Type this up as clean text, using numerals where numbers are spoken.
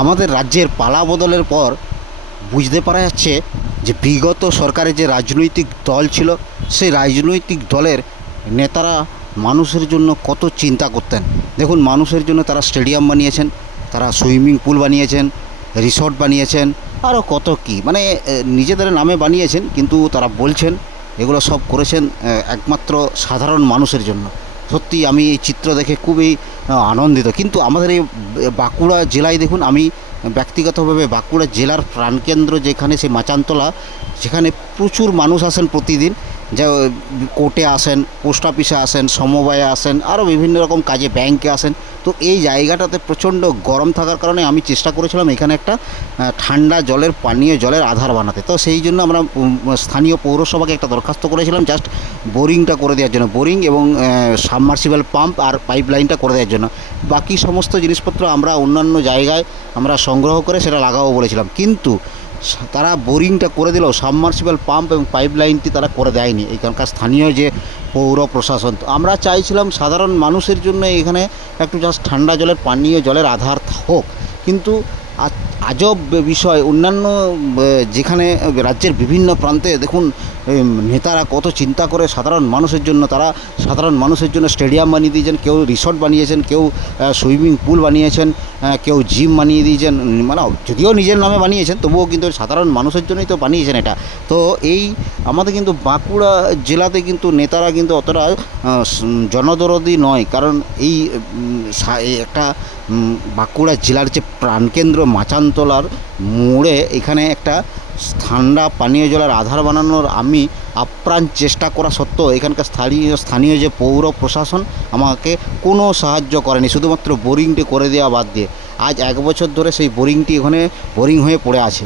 আমাদের রাজ্যের পালা বদলের পর বুঝতে পারা যাচ্ছে যে বিগত সরকারের যে রাজনৈতিক দল ছিল সেই রাজনৈতিক দলের নেতারা মানুষের জন্য কত চিন্তা করতেন। দেখুন, মানুষের জন্য তারা স্টেডিয়াম বানিয়েছেন, তারা সুইমিং পুল বানিয়েছেন, রিসর্ট বানিয়েছেন, আরও কত কী, মানে নিজেদের নামে বানিয়েছেন, কিন্তু তারা বলছেন এগুলো সব করেছেন একমাত্র সাধারণ মানুষের জন্য। সত্যি আমি এই চিত্র দেখে খুবই আনন্দিত। কিন্তু আমাদের এই বাঁকুড়া জেলায় দেখুন, আমি ব্যক্তিগতভাবে বাঁকুড়া জেলার প্রাণকেন্দ্র যেখানে সে মাচানতলা, সেখানে প্রচুর মানুষ আসেন প্রতিদিন, যা কোর্টে আসেন, পোস্ট অফিসে আসেন, সমবায়ে আসেন, আরও বিভিন্ন রকম কাজে ব্যাংকে আসেন। তো এই জায়গাটাতে প্রচণ্ড গরম থাকার কারণে আমি চেষ্টা করেছিলাম এখানে একটা ঠান্ডা জলের পানীয় জলের আধার বানাতে। তো সেই জন্য আমরা স্থানীয় পৌরসভাকে একটা দরখাস্ত করেছিলাম জাস্ট বোরিংটা করে দেওয়ার জন্য, বোরিং এবং সাবমার্সিবল পাম্প আর পাইপ লাইনটা করে দেওয়ার জন্য। বাকি সমস্ত জিনিসপত্র আমরা অন্যান্য জায়গায় আমরা সংগ্রহ করে সেটা লাগাবো বলেছিলাম, কিন্তু তারা বোরিংটা করে দিলেও সাবমার্সিবল পাম্প এবং পাইপ লাইনটি তারা করে দেয়নি এখানকার স্থানীয় যে পৌর প্রশাসন। তো আমরা চাইছিলাম সাধারণ মানুষের জন্য এখানে একটু জাস্ট ঠান্ডা জলের পানীয় জলের আধার হোক, কিন্তু আজব বিষয়, অন্যান্য যেখানে রাজ্যের বিভিন্ন প্রান্তে দেখুন নেতারা কত চিন্তা করে সাধারণ মানুষের জন্য। তারা সাধারণ মানুষের জন্য স্টেডিয়াম বানিয়ে দিয়েছেন, কেউ রিসর্ট বানিয়েছেন, কেউ সুইমিং পুল বানিয়েছেন, কেউ জিম বানিয়ে দিয়েছেন, মানে যদিও নিজের নামে বানিয়েছেন তবুও কিন্তু সাধারণ মানুষের জন্যই তো বানিয়েছেন এটা। তো এই আমাদের কিন্তু বাঁকুড়া জেলাতে কিন্তু নেতারা কিন্তু অতটা জনদরদি নয়, কারণ এই একটা বাঁকুড়া জেলার যে প্রাণকেন্দ্র মাচানতলার মোড়ে এখানে একটা ঠান্ডা পানীয় জলের আধার বানানোর আমি আপ্রাণ চেষ্টা করা সত্ত্বেও এখানকার স্থানীয় যে পৌর প্রশাসন আমাকে কোনো সাহায্য করেনি, শুধুমাত্র বোরিংটি করে দেওয়া বাদ দিয়ে আজ 1 বছর ধরে সেই বোরিংটি ওখানে বোরিং হয়ে পড়ে আছে।